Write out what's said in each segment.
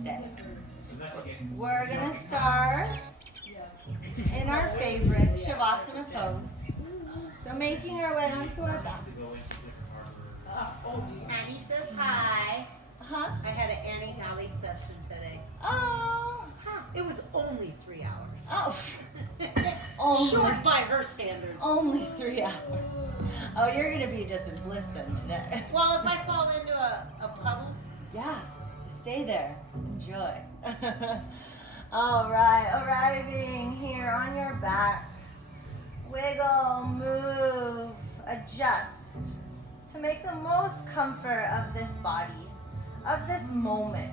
today. We're going to start in our favorite Shavasana pose. So making our way onto our back. Annie says hi. Huh? I had an Annie Hallie session today. Oh. It was only 3 hours. Oh. Only, short by her standards. Only 3 hours. Oh, you're going to be just in bliss then today. Well, if I fall into a puddle. Yeah, stay there. Enjoy. All right, arriving here on your back. Wiggle, move, adjust to make the most comfort of this body, of this moment.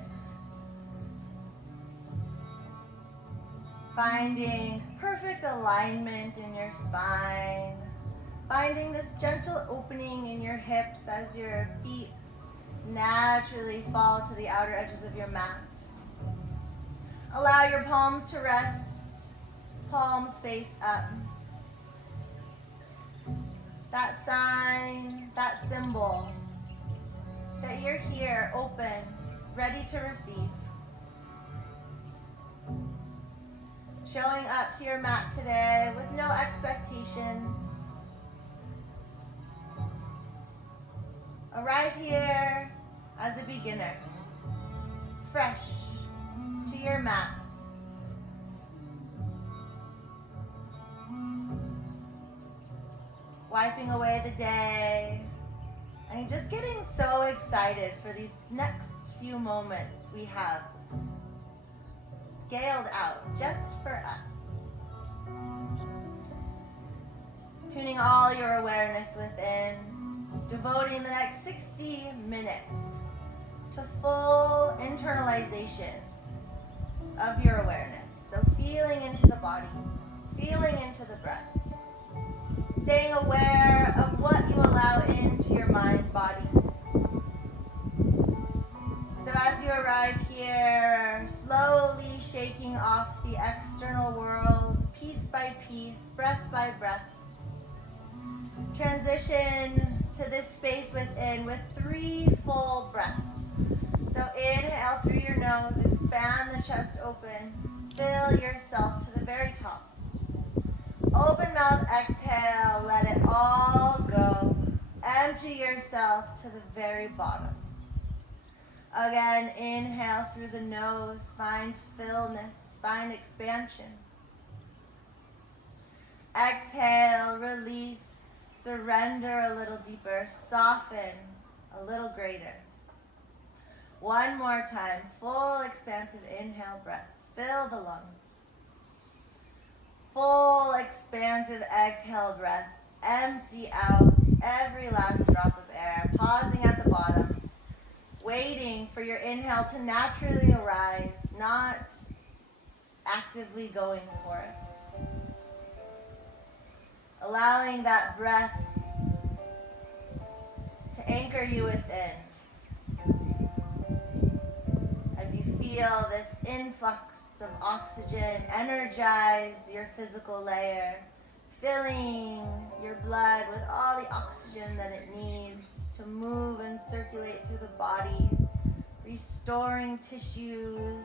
Finding perfect alignment in your spine. Finding this gentle opening in your hips as your feet naturally fall to the outer edges of your mat. Allow your palms to rest, palms face up. That sign, that symbol that you're here, open, ready to receive. Showing up to your mat today with no expectations. Arrive here as a beginner, fresh to your mat. Wiping away the day and just getting so excited for these next few moments we have scaled out just for us. Tuning all your awareness within, devoting the next 60 minutes to full internalization of your awareness. So feeling into the body, feeling into the breath. Staying aware of what you allow into your mind, body. So as you arrive here, slowly shaking off the external world, piece by piece, breath by breath. Transition to this space within with 3 full breaths. So inhale through your nose, expand the chest open, fill yourself to the very top. Open mouth, exhale, let it all go. Empty yourself to the very bottom. Again, inhale through the nose, find fullness, find expansion. Exhale, release, surrender a little deeper, soften a little greater. One more time, full expansive inhale breath, fill the lungs. Full expansive exhale breath, empty out every last drop of air, pausing at the bottom, waiting for your inhale to naturally arise, not actively going for it. Allowing that breath to anchor you within as you feel this influx of oxygen energize your physical layer, filling your blood with all the oxygen that it needs to move and circulate through the body, restoring tissues.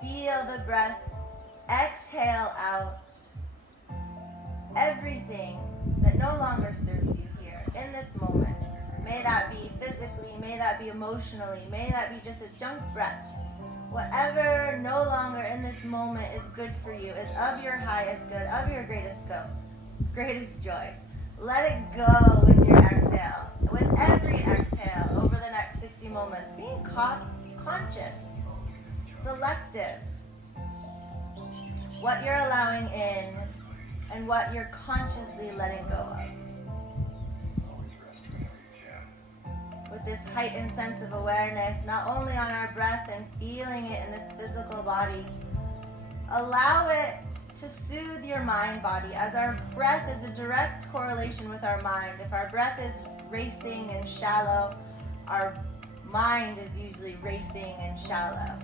Feel the breath exhale out everything that no longer serves you here in this moment. May that be physically, may that be emotionally, may that be just a junk breath. Whatever no longer in this moment is good for you, is of your highest good, of your greatest joy. Let it go with your exhale. With every exhale over the next 60 moments, being conscious, selective. What you're allowing in and what you're consciously letting go of. With this heightened sense of awareness, not only on our breath and feeling it in this physical body, allow it to soothe your mind body, as our breath is a direct correlation with our mind. If our breath is racing and shallow, our mind is usually racing and shallow.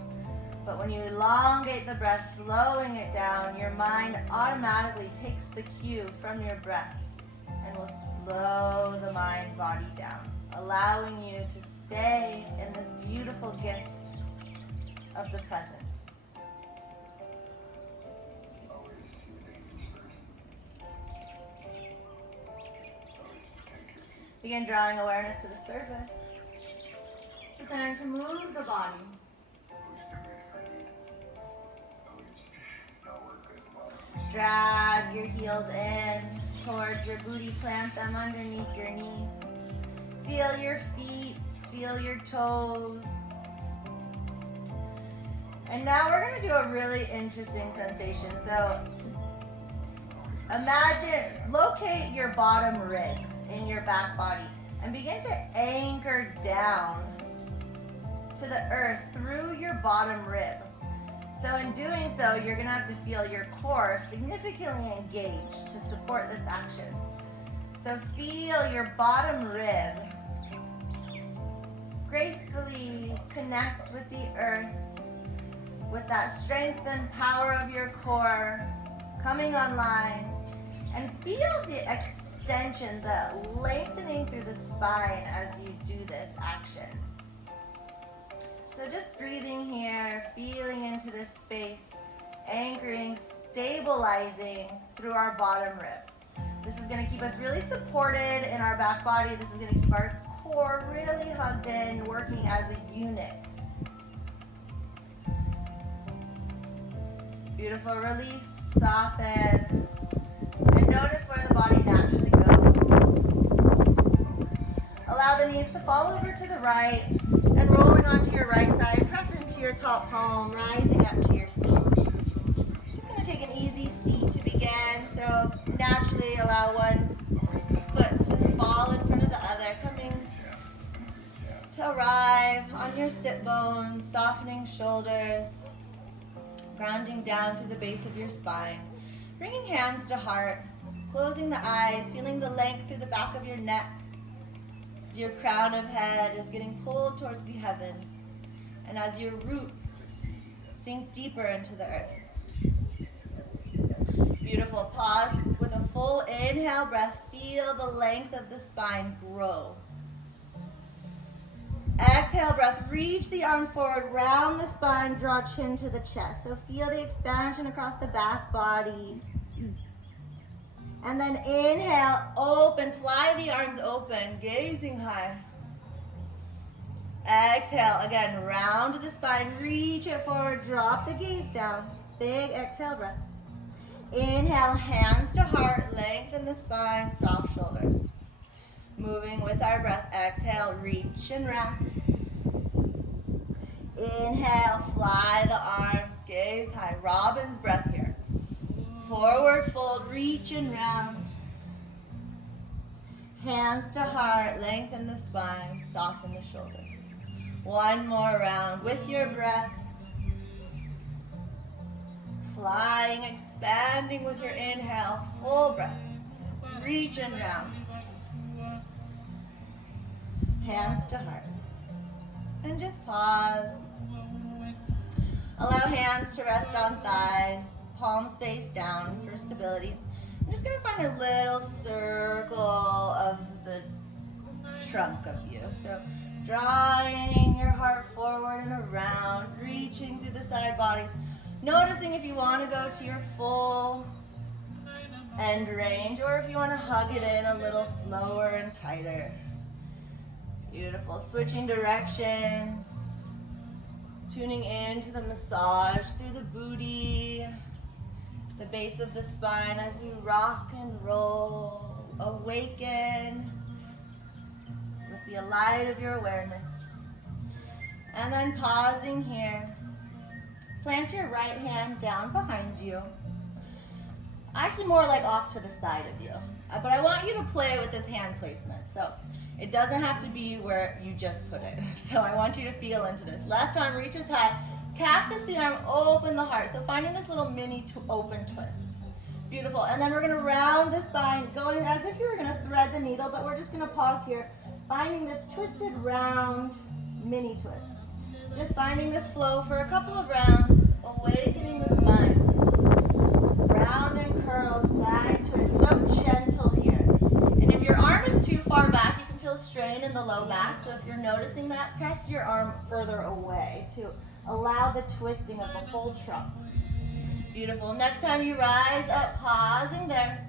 But when you elongate the breath, slowing it down, your mind automatically takes the cue from your breath And we'll slow the mind body down, allowing you to stay in this beautiful gift of the present. Begin drawing awareness to the surface. Preparing to move the body. Drag your heels in towards your booty, plant them underneath your knees. Feel your feet, feel your toes. And now we're going to do a really interesting sensation. So imagine, locate your bottom rib in your back body and begin to anchor down to the earth through your bottom rib. So in doing so, you're going to have to feel your core significantly engaged to support this action. So feel your bottom rib gracefully connect with the earth, with that strength and power of your core coming online, and feel the extension, the lengthening through the spine as you do this action. So just breathing here, feeling into this space, anchoring, stabilizing through our bottom rib. This is going to keep us really supported in our back body. This is going to keep our core really hugged in, working as a unit. Beautiful. Release, soften, and notice where the body naturally goes. Allow the knees to fall over to the right, and rolling onto your right side, press into your top palm, rising up to your seat. Just going to take an easy seat to begin. So naturally allow one foot to fall in front of the other, coming to arrive on your sit bones, softening shoulders, grounding down through the base of your spine, bringing hands to heart, closing the eyes, feeling the length through the back of your neck as your crown of head is getting pulled towards the heavens, and as your roots sink deeper into the earth. Beautiful. Pause with a full inhale breath. Feel the length of the spine grow. Exhale breath, reach the arms forward, round the spine, draw chin to the chest. So feel the expansion across the back body. And then inhale, open, fly the arms open, gazing high. Exhale, again, round the spine, reach it forward, drop the gaze down. Big exhale breath. Inhale, hands to heart, lengthen the spine, soft shoulders. Moving with our breath, exhale, reach and round. Inhale, fly the arms, gaze high. Robin's breath here. Forward fold, reach and round. Hands to heart, lengthen the spine, soften the shoulders. One more round with your breath. Flying, expanding with your inhale, full breath. Reach and round. Hands to heart. And just pause. Allow hands to rest on thighs, palms face down for stability. I'm just going to find a little circle of the trunk of you. So drawing your heart forward and around, reaching through the side bodies. Noticing if you want to go to your full end range or if you want to hug it in a little slower and tighter. Beautiful. Switching directions. Tuning into the massage through the booty, the base of the spine as you rock and roll. Awaken with the light of your awareness. And then pausing here. Plant your right hand down behind you. Actually more like off to the side of you. But I want you to play with this hand placement. So it doesn't have to be where you just put it. So I want you to feel into this. Left arm reaches high. Cactus the arm, open the heart. So finding this little mini open twist. Beautiful. And then we're going to round the spine, going as if you were going to thread the needle, but we're just going to pause here. Finding this twisted round mini twist. Just finding this flow for a couple of rounds, awakening the spine. Round and curl, side twist. So gentle here. in the low back. So if you're noticing that, press your arm further away to allow the twisting of the whole trunk. Beautiful. Next time you rise up, pausing there.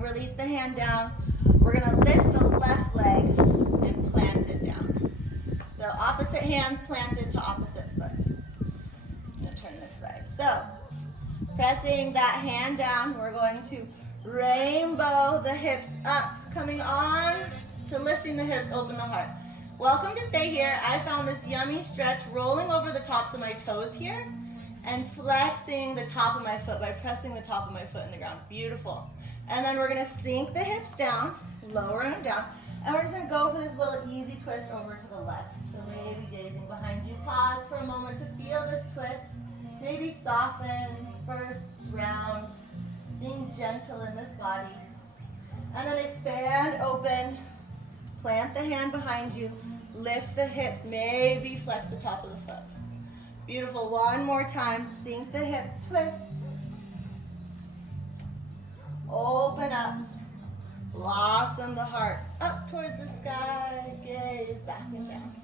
Release the hand down. We're going to lift the left leg and plant it down. So opposite hands planted to opposite foot. I'm going to turn this way. So pressing that hand down, we're going to rainbow the hips up, coming on to lifting the hips, open the heart. Welcome to stay here. I found this yummy stretch rolling over the tops of my toes here and flexing the top of my foot by pressing the top of my foot in the ground. Beautiful. And then we're going to sink the hips down, lower them down, and we're just going to go for this little easy twist over to the left. So maybe gazing behind you. Pause for a moment to feel this twist. Maybe soften first round, being gentle in this body. And then expand, open, plant the hand behind you, lift the hips, maybe flex the top of the foot. Beautiful. One more time. Sink the hips, twist. Open up. Blossom the heart up towards the sky. Gaze back and down.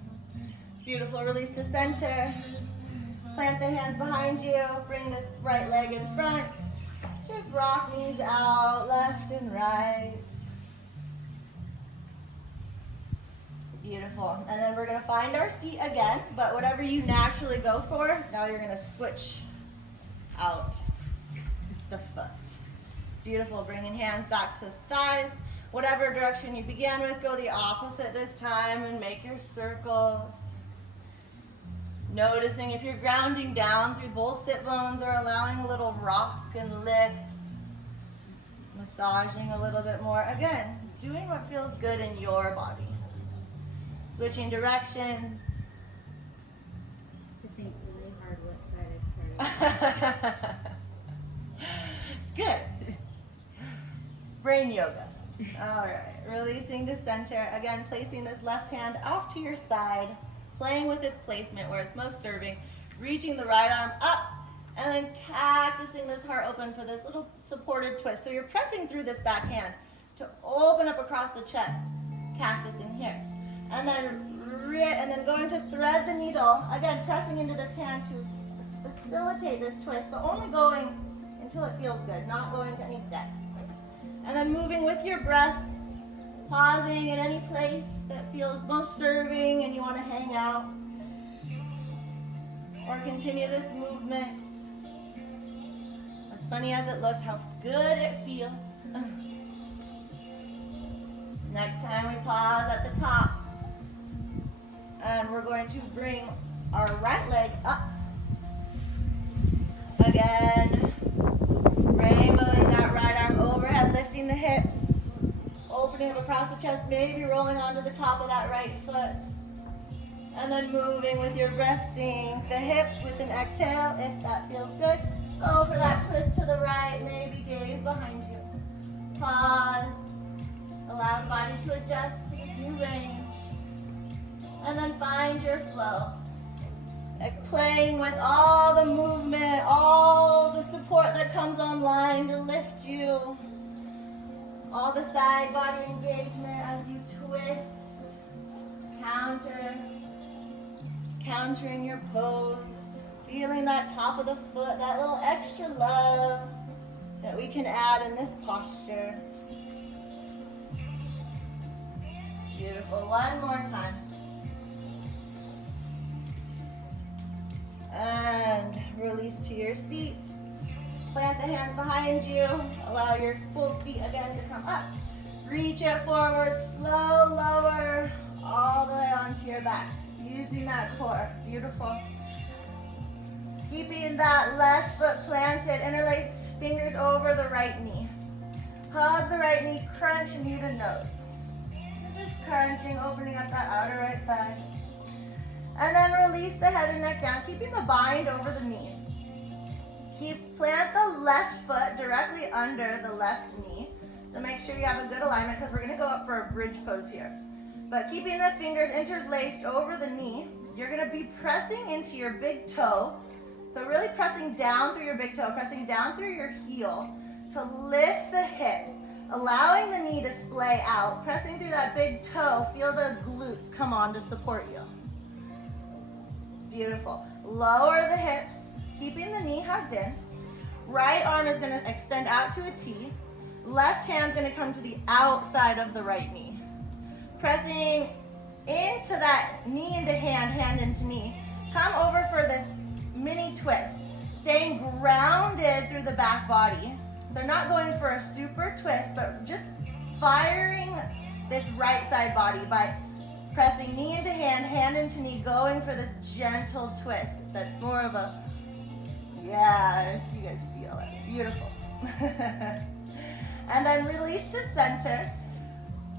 Beautiful. Release to center. Plant the hands behind you. Bring this right leg in front. Just rock knees out, left and right. Beautiful. And then we're going to find our seat again, but whatever you naturally go for, now you're going to switch out the foot. Beautiful. Bringing hands back to thighs. Whatever direction you began with, go the opposite this time and make your circles. Noticing if you're grounding down through both sit bones or allowing a little rock and lift. Massaging a little bit more. Again, doing what feels good in your body. Switching directions. To think really hard what side I started. It's good. Brain yoga. All right. Releasing to center. Again, placing this left hand off to your side. Playing with its placement where it's most serving. Reaching the right arm up. And then cactusing this heart open for this little supported twist. So you're pressing through this back hand to open up across the chest. Cactusing here. And then going to thread the needle. Again, pressing into this hand to facilitate this twist, but only going until it feels good, not going to any depth. And then moving with your breath, pausing in any place that feels most serving and you want to hang out. Or continue this movement. As funny as it looks, how good it feels. Next time we pause at the top. And we're going to bring our right leg up. Again, rainbowing that right arm overhead, lifting the hips, opening up across the chest, maybe rolling onto the top of that right foot. And then moving with your breath, sink the hips with an exhale if that feels good. Go for that twist to the right, maybe gaze behind you. Pause. Allow the body to adjust to this new range. And then find your flow. Like playing with all the movement, all the support that comes online to lift you. All the side body engagement as you twist, countering your pose. Feeling that top of the foot, that little extra love that we can add in this posture. Beautiful. One more time. And release to your seat. Plant the hands behind you. Allow your full feet again to come up. Reach it forward, slow, lower, all the way onto your back. Using that core. Beautiful. Keeping that left foot planted. Interlace fingers over the right knee. Hug the right knee, crunch knee to nose. Just crunching, opening up that outer right thigh. And then release the head and neck down, keeping the bind over the knee. Plant the left foot directly under the left knee. So make sure you have a good alignment because we're going to go up for a bridge pose here. But keeping the fingers interlaced over the knee, you're going to be pressing into your big toe. So really pressing down through your big toe, pressing down through your heel to lift the hips. allowing the knee to splay out, pressing through that big toe. Feel the glutes come on to support you. Beautiful. Lower the hips, keeping the knee hugged in. Right arm is going to extend out to a T. Left hand's going to come to the outside of the right knee. Pressing into that knee into hand, hand into knee. Come over for this mini twist. Staying grounded through the back body. So not going for a super twist, but just firing this right side body by pressing knee into hand, hand into knee, going for this gentle twist. That's more of a, yeah, you guys feel it. Beautiful. And then release to center.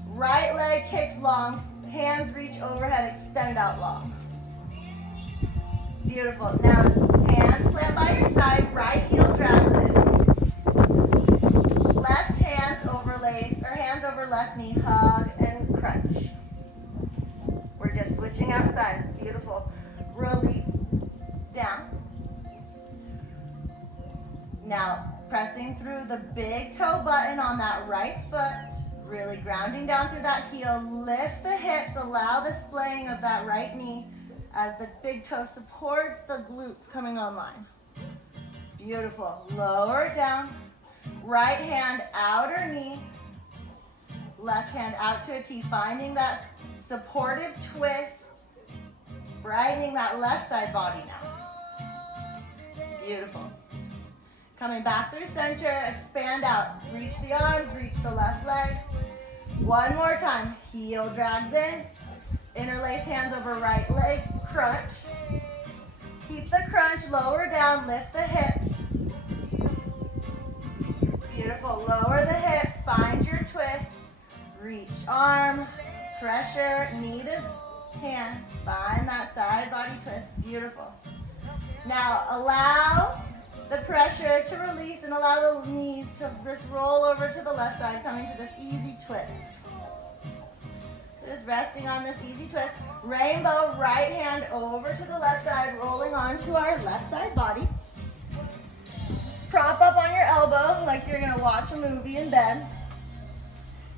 Right leg kicks long, hands reach overhead, extend out long. Beautiful. Now, hands plant by your side, right heel drags in. Left hands overlays, or hands over left knee, hug and crunch. We're just switching outside. Beautiful. Release. Down. Now, pressing through the big toe button on that right foot, really grounding down through that heel. Lift the hips, allow the splaying of that right knee as the big toe supports the glutes coming online. Beautiful. Lower it down. Right hand, outer knee. Left hand out to a T, finding that supported twist. Brightening that left side body now. Beautiful. Coming back through center, expand out. Reach the arms, reach the left leg. One more time. Heel drags in. Interlace hands over right leg, crunch. Keep the crunch, lower down, lift the hips. Beautiful, lower the hips, find your twist. Reach arm, pressure, knee to hand. Find that side body twist, beautiful. Now allow the pressure to release and allow the knees to just roll over to the left side, coming to this easy twist. So just resting on this easy twist. Rainbow, right hand over to the left side, rolling onto our left side body. Prop up on your elbow like you're gonna watch a movie in bed.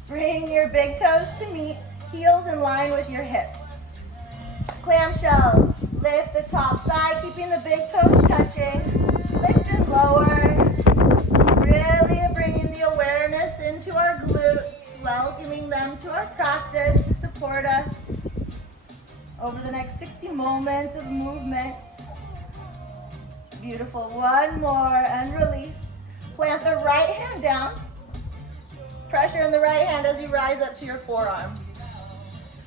Bring your big toes to meet, heels in line with your hips. Clamshells, lift the top thigh, keeping the big toes touching. Lift and lower. Really bringing the awareness into our glutes, welcoming them to our practice to support us over the next 60 moments of movement. Beautiful. One more and release. Plant the right hand down. Pressure in the right hand as you rise up to your forearm.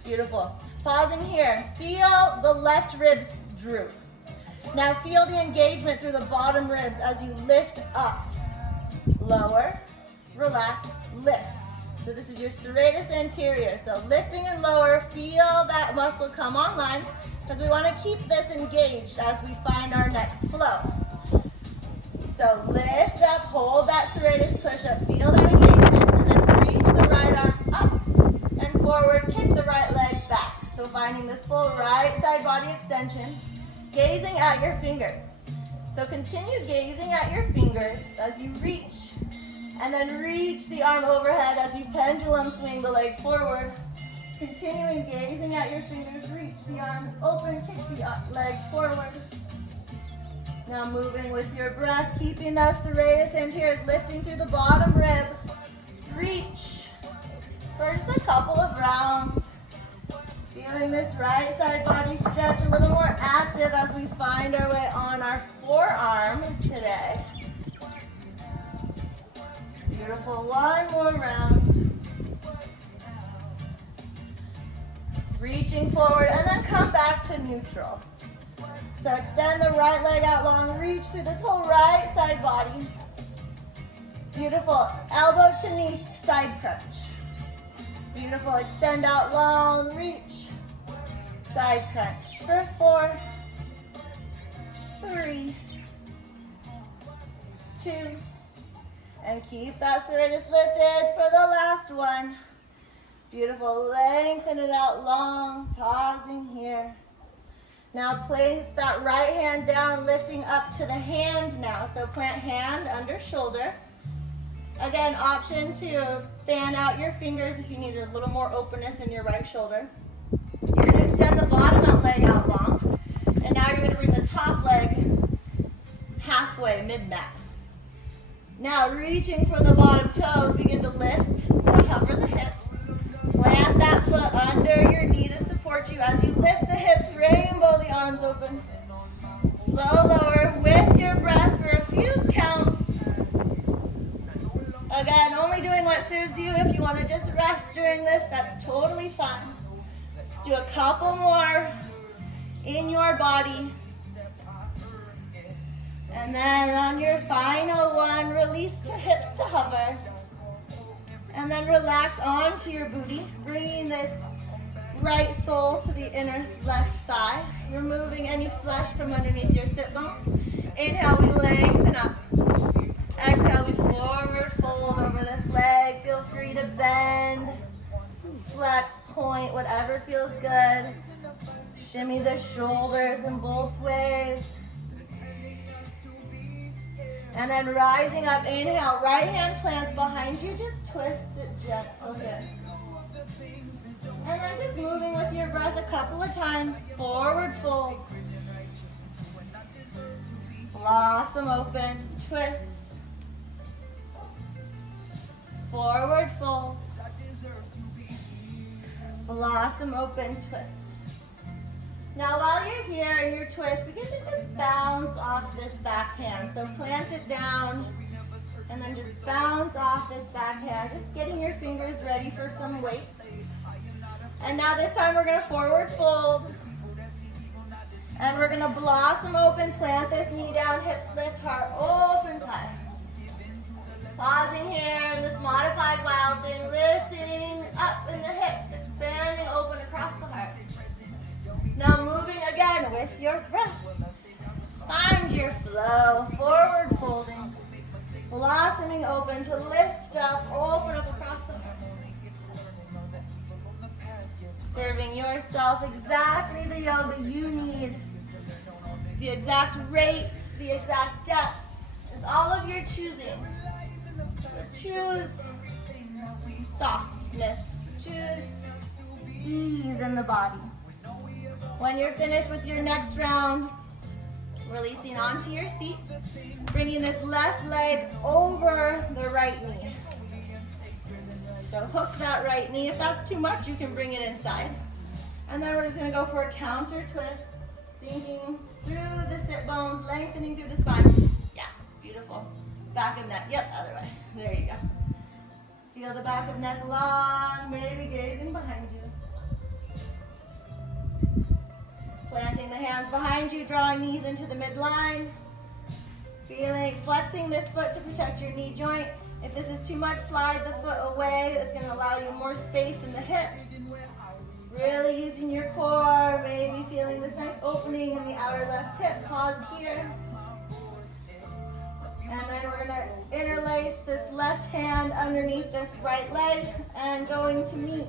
Beautiful. Pausing here. Feel the left ribs droop. Now feel the engagement through the bottom ribs as you lift up. Lower, relax, lift. So this is your serratus anterior. So lifting and lower, feel that muscle come online because we want to keep this engaged as we find our next flow. So lift up, hold that serratus push up, feel that engagement, and then reach the right arm up and forward, kick the right leg back. So finding this full right side body extension, gazing at your fingers. So continue gazing at your fingers as you reach, and then reach the arm overhead as you pendulum swing the leg forward. Continuing gazing at your fingers, reach the arms open, kick the leg forward. Now moving with your breath, keeping that serratus anterior, lifting through the bottom rib. Reach for just a couple of rounds. Feeling this right side body stretch a little more active as we find our way on our forearm today. Beautiful, one more round. Reaching forward and then come back to neutral. So extend the right leg out long, reach through this whole right side body. Beautiful, elbow to knee, side crunch. Beautiful, extend out long, reach, side crunch for 4, 3, 2, and keep that serratus lifted for the last one. Beautiful, lengthen it out long, pausing here. Now place that right hand down, lifting up to the hand now. So plant hand under shoulder. Again, option to fan out your fingers if you need a little more openness in your right shoulder. You're going to extend the bottom leg out long. And now you're going to bring the top leg halfway, mid-mat. Now reaching for the bottom toes, begin to lift to hover the hips. Plant that foot under your knee to support you as you lift the hips, rainbow the arms open. Slow lower with your breath for a few counts. Again, only doing what serves you. If you want to just rest during this, that's totally fine. Let's do a couple more in your body. And then on your final one, release to hips to hover. And then relax onto your booty, bringing this right sole to the inner left thigh, removing any flesh from underneath your sit bones. Inhale, we lengthen up. Exhale, we forward fold over this leg. Feel free to bend, flex, point, whatever feels good. Shimmy the shoulders in both ways. And then rising up, inhale, right hand plants behind you, just twist it gentle here. And then just moving with your breath a couple of times, forward fold. Blossom open, twist. Forward fold. Blossom open, twist. Now while you're here in your twist, begin to just bounce off this back hand. So plant it down and then just bounce off this back hand. Just getting your fingers ready for some weight. And now this time we're going to forward fold. And we're going to blossom open, plant this knee down, hips lift, heart opens high. Pausing here in this modified wild thing, lifting up in the hips, expanding open across the heart. Now moving again with your breath. Find your flow, forward folding, blossoming open to lift up, open up across the heart. Serving yourself exactly the yoga you need. The exact rate, the exact depth is all of your choosing. So choose softness, choose ease in the body. When you're finished with your next round, releasing onto your seat, bringing this left leg over the right knee. So hook that right knee. If that's too much, you can bring it inside. And then we're just going to go for a counter twist, sinking through the sit bones, lengthening through the spine. Yeah, beautiful. Back of neck. Yep, other way. There you go. Feel the back of neck long, maybe gazing behind you. Planting the hands behind you, drawing knees into the midline. Feeling, flexing this foot to protect your knee joint. If this is too much, slide the foot away. It's going to allow you more space in the hips. Really using your core, maybe feeling this nice opening in the outer left hip. Pause here. And then we're going to interlace this left hand underneath this right leg and going to meet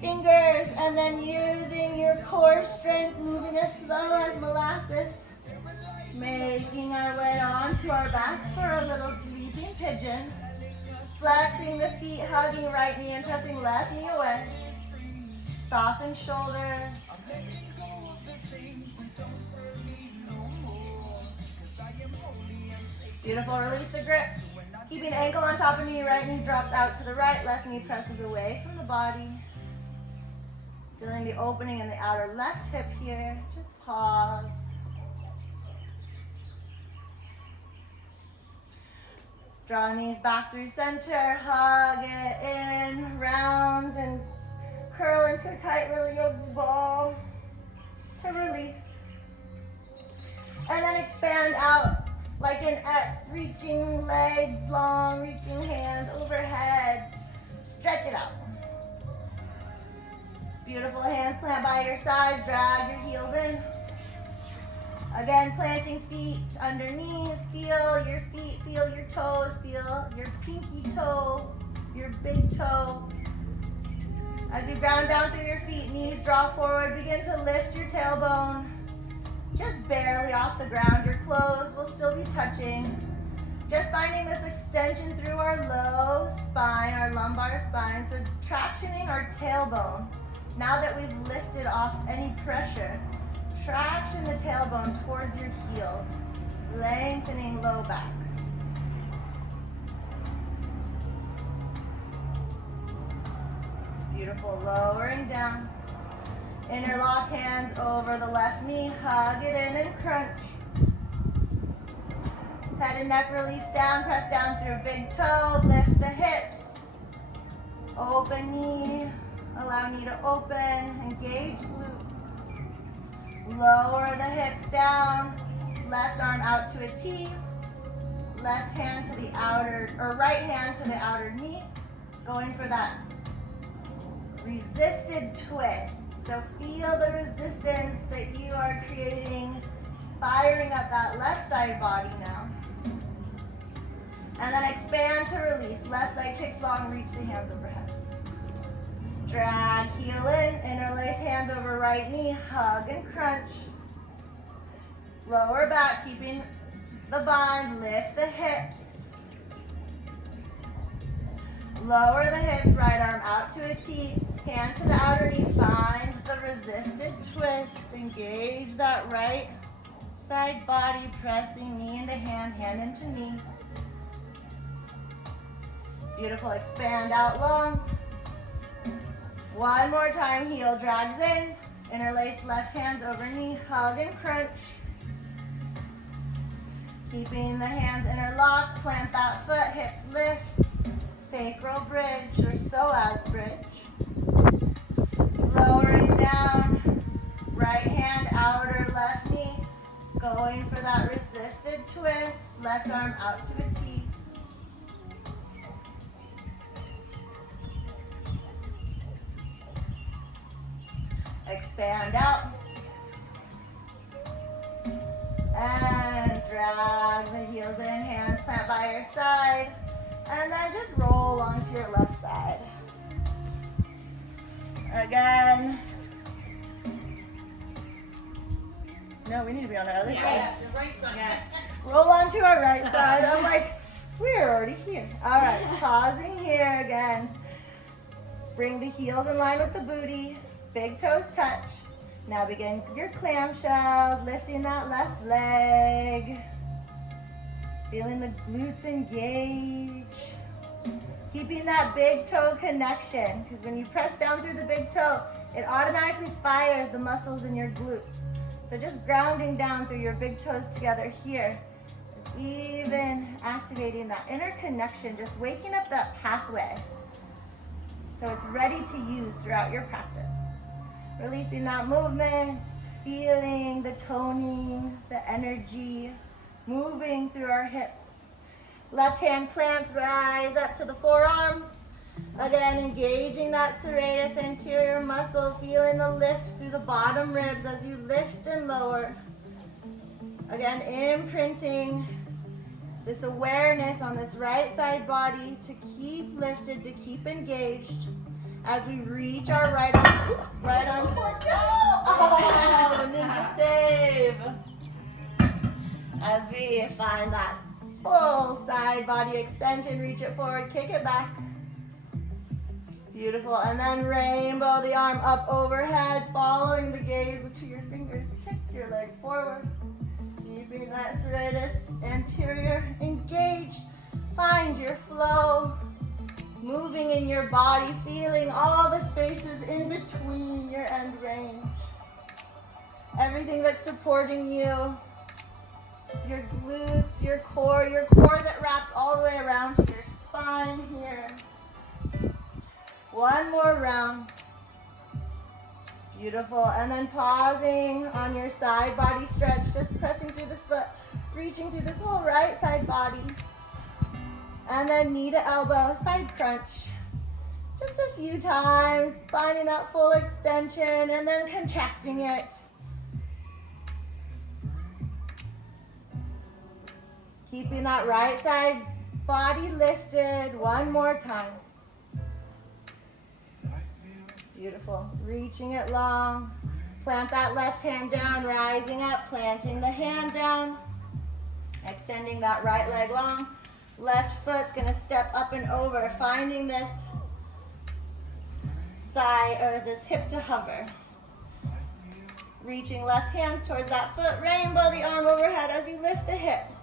fingers, and then using your core strength, moving as slow as molasses, making our way onto our back for a little sleeping pigeon, flexing the feet, hugging right knee and pressing left knee away, soften shoulders, beautiful, release the grip, keeping ankle on top of knee, right knee drops out to the right, left knee presses away from the body. Feeling the opening in the outer left hip here. Just pause. Draw knees back through center. Hug it in, round, and curl into a tight little yoga ball to release. And then expand out like an X, reaching legs long, reaching hands overhead. Stretch it out. Beautiful, hands plant by your sides, drag your heels in. Again, planting feet under knees, feel your feet, feel your toes, feel your pinky toe, your big toe. As you ground down through your feet, knees draw forward, begin to lift your tailbone. Just barely off the ground, your clothes will still be touching. Just finding this extension through our low spine, our lumbar spine. So tractioning our tailbone. Now that we've lifted off any pressure, traction the tailbone towards your heels, lengthening low back. Beautiful, lowering down. Interlock hands over the left knee, hug it in and crunch. Head and neck release down, press down through big toe, lift the hips. Open knee, allow knee to open, engage glutes. Lower the hips down, left arm out to a T. Left hand to the outer, or right hand to the outer knee. Going for that resisted twist. So feel the resistance that you are creating, firing up that left side body now. And then expand to release. Left leg kicks long, reach the hands overhead. Drag heel in, interlace hands over right knee, hug and crunch. Lower back, keeping the bind, lift the hips. Lower the hips, right arm out to a T. Hand to the outer knee, find the resisted twist. Engage that right side body, pressing knee into hand, hand into knee. Beautiful, expand out long. One more time, heel drags in. Interlace left hands over knee, hug and crunch. Keeping the hands interlocked, plant that foot, hips lift. Sacral bridge or psoas bridge. Lowering down, right hand outer left knee. Going for that resisted twist, left arm out to a T. Expand out. And drag the heels in, hands plant by your side. And then just roll onto your left side. Again. No, we need to be on the other side. Yeah, the right side. Yeah. Roll onto our right side. I'm like, we're already here. All right, pausing here again. Bring the heels in line with the booty. Big toes touch. Now begin your clamshells, lifting that left leg. Feeling the glutes engage. Keeping that big toe connection, because when you press down through the big toe, it automatically fires the muscles in your glutes. So just grounding down through your big toes together here is even activating that interconnection, just waking up that pathway so it's ready to use throughout your practice. Releasing that movement, feeling the toning, the energy, moving through our hips. Left hand plants, rise up to the forearm. Again, engaging that serratus anterior muscle, feeling the lift through the bottom ribs as you lift and lower. Again, imprinting this awareness on this right side body to keep lifted, to keep engaged. As we reach our right arm, right arm forward. Oh, the ninja save. As we find that full side body extension, reach it forward, kick it back. Beautiful, and then rainbow the arm up overhead, following the gaze to your fingers, kick your leg forward. Keeping that serratus anterior engaged, find your flow. Moving in your body, feeling all the spaces in between your end range. Everything that's supporting you. Your glutes, your core that wraps all the way around to your spine here. One more round. Beautiful. And then pausing on your side body stretch, just pressing through the foot, reaching through this whole right side body. And then knee to elbow, side crunch. Just a few times, finding that full extension and then contracting it. Keeping that right side body lifted. One more time. Beautiful. Reaching it long. Plant that left hand down, rising up, planting the hand down. Extending that right leg long. Left foot's gonna step up and over, finding this side or this hip to hover. Reaching left hands towards that foot, rainbow the arm overhead as you lift the hips.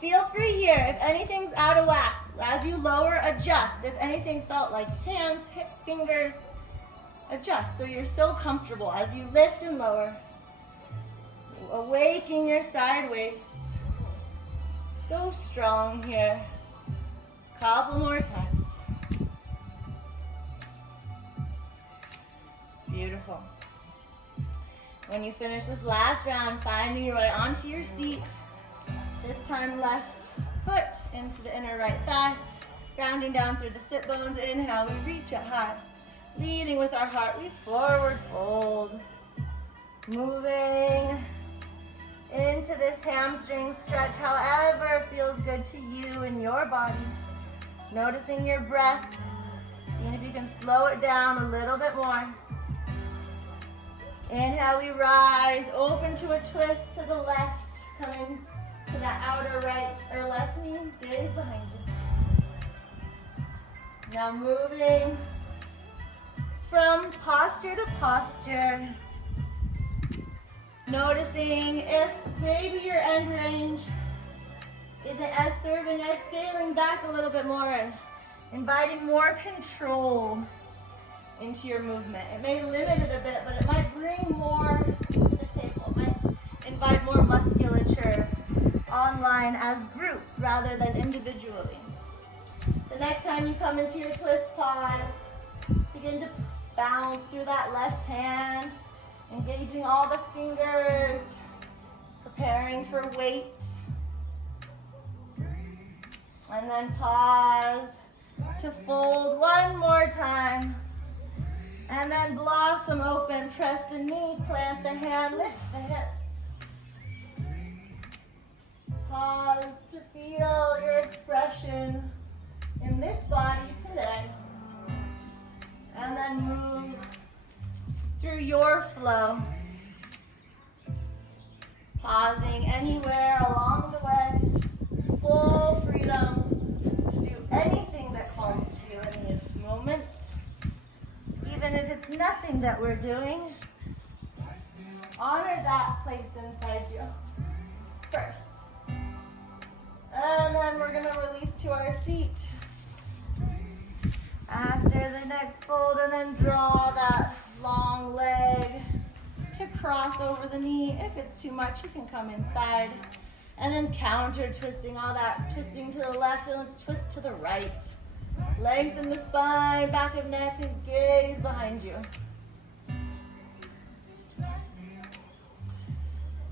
Feel free here. If anything's out of whack, as you lower, adjust. If anything felt like hands, hip, fingers, adjust so you're so comfortable as you lift and lower. Awaken your side waists. So strong here. Couple more times. Beautiful. When you finish this last round, finding your way onto your seat. This time left foot into the inner right thigh. Grounding down through the sit bones. Inhale, we reach it high. Leading with our heart, we forward fold. Moving into this hamstring stretch, however feels good to you in your body. Noticing your breath, seeing if you can slow it down a little bit more. Inhale, we rise, open to a twist to the left, coming to that outer right or left knee, gaze behind you. Now moving from posture to posture. Noticing if maybe your end range isn't as serving as scaling back a little bit more and inviting more control into your movement. It may limit it a bit, but it might bring more to the table. It might invite more musculature online as groups rather than individually. The next time you come into your twist, pause. Begin to bounce through that left hand, engaging all the fingers, preparing for weight. And then pause to fold one more time. And then blossom open, press the knee, plant the hand, lift the hips. Pause to feel your expression in this body today. And then move through your flow. Pausing anywhere along the way. Full freedom to do anything that calls to you in these moments. Even if it's nothing that we're doing, honor that place inside you first. And then we're gonna release to our seat. After the next fold, and then draw that long leg to cross over the knee. If it's too much, you can come inside. And then counter twisting, all that twisting to the left, and let's twist to the right. Lengthen the spine, back of neck, and gaze behind you.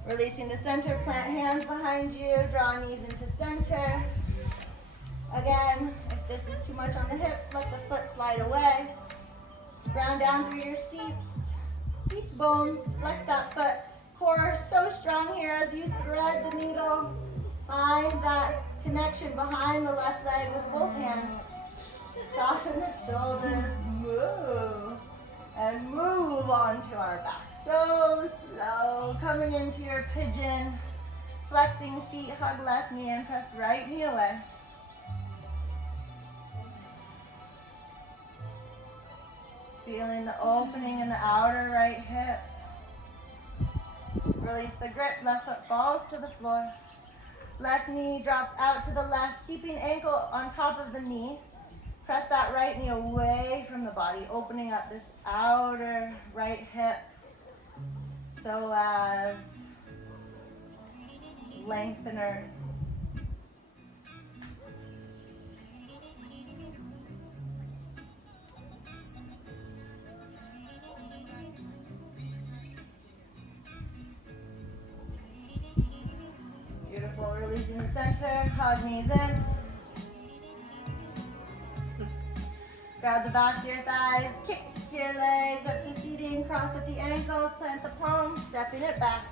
Releasing to center, plant hands behind you, draw knees into center. Again, if this is too much on the hip, let the foot slide away. Ground down through your seat bones, flex that foot. Core so strong here as you thread the needle. Find that connection behind the left leg with both hands. Soften the shoulders, move, and move onto our back. So slow, coming into your pigeon. Flexing feet, hug left knee, and press right knee away. Feeling the opening in the outer right hip. Release the grip, left foot falls to the floor. Left knee drops out to the left, keeping ankle on top of the knee. Press that right knee away from the body, opening up this outer right hip so as lengthener. Beautiful, releasing the center, hug knees in. Grab the backs of your thighs, kick your legs up to seating, cross at the ankles, plant the palms, stepping it back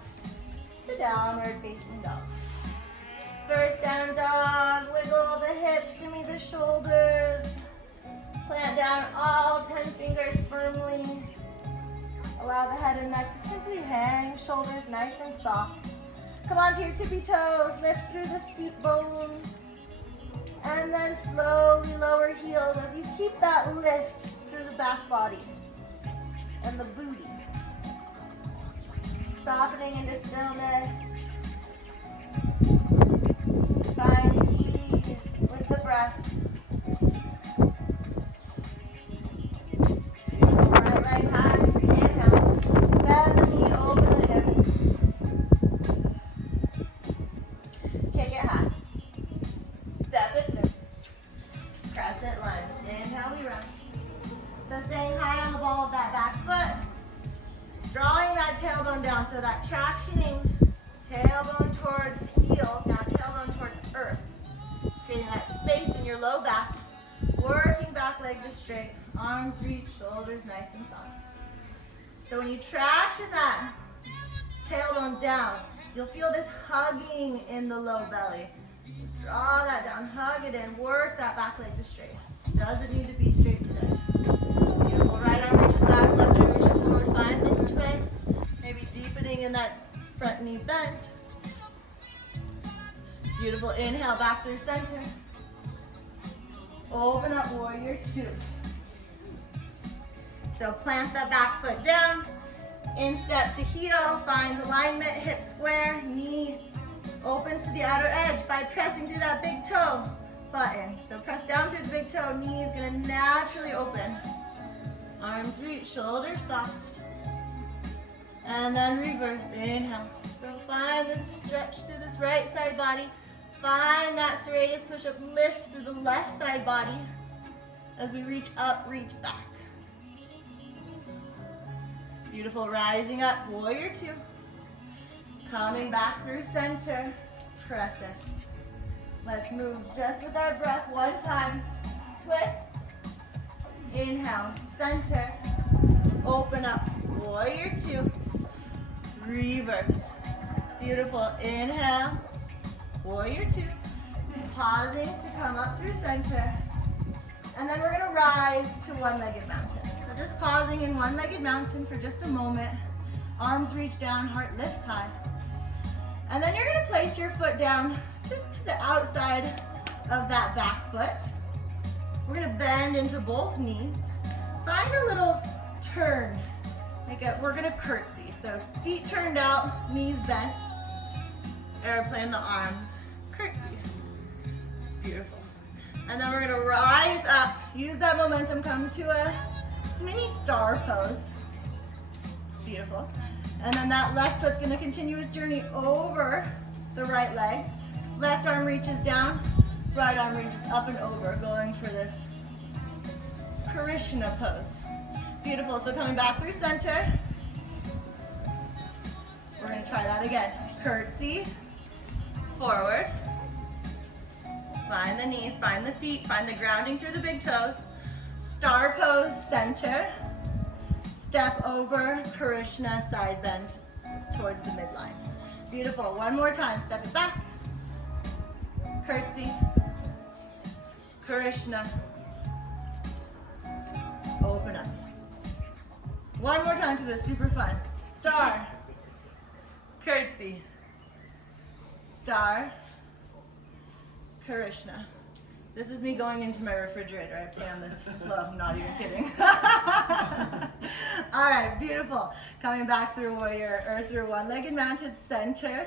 to downward facing dog. First down dog, wiggle the hips, shimmy the shoulders, plant down all 10 fingers firmly. Allow the head and neck to simply hang, shoulders nice and soft. Come onto your tippy toes, lift through the seat bones. And then slowly lower heels as you keep that lift through the back body and the booty. Softening into stillness. Find ease with the breath. Beautiful. Right leg high. Inhale. Bend the knee, open the hip. Kick it high. Step it through. Crescent lunge. Inhale, we rise. So staying high on the ball of that back foot. Drawing that tailbone down, so that tractioning tailbone towards heels, now tailbone towards earth. Creating that space in your low back. Working back leg to straight. Arms reach, shoulders nice and soft. So when you traction that tailbone down, you'll feel this hugging in the low belly. Draw that down, hug it in, work that back leg to straight. Doesn't need to be straight today. Beautiful, right arm reaches back, left arm reaches forward. Find this twist, maybe deepening in that front knee bend. Beautiful, inhale back through center. Open up, warrior two. So plant that back foot down. Instep to heel, finds alignment, hip square, knee opens to the outer edge by pressing through that big toe button. So press down through the big toe, knee is gonna naturally open. Arms reach, shoulders soft. And then reverse, inhale. So find this stretch through this right side body. Find that serratus push-up lift through the left side body as we reach up, reach back. Beautiful, rising up, warrior two. Coming back through center, crescent. Let's move just with our breath one time. Twist, inhale, center, open up, warrior two, reverse. Beautiful, inhale, warrior two. Pausing to come up through center. And then we're gonna rise to one-legged mountain. So just pausing in one-legged mountain for just a moment. Arms reach down, heart lifts high. And then you're gonna place your foot down just to the outside of that back foot. We're gonna bend into both knees. Find a little turn. We're gonna curtsey. So feet turned out, knees bent. Airplane the arms, curtsey. Beautiful. And then we're gonna rise up. Use that momentum, come to a mini star pose. Beautiful. And then that left foot's gonna continue its journey over the right leg. Left arm reaches down, right arm reaches up and over, going for this Krishna pose. Beautiful, so coming back through center. We're gonna try that again. Curtsey, forward. Find the knees, find the feet, find the grounding through the big toes. Star pose, center. Step over, Krishna, side bend towards the midline. Beautiful, one more time, step it back. Curtsey, Krishna, open up. One more time because it's super fun. Star, curtsey, star, Krishna. This is me going into my refrigerator. I play on this flow, I'm not even kidding. All right, beautiful. Coming back through warrior, or through one-legged mounted center.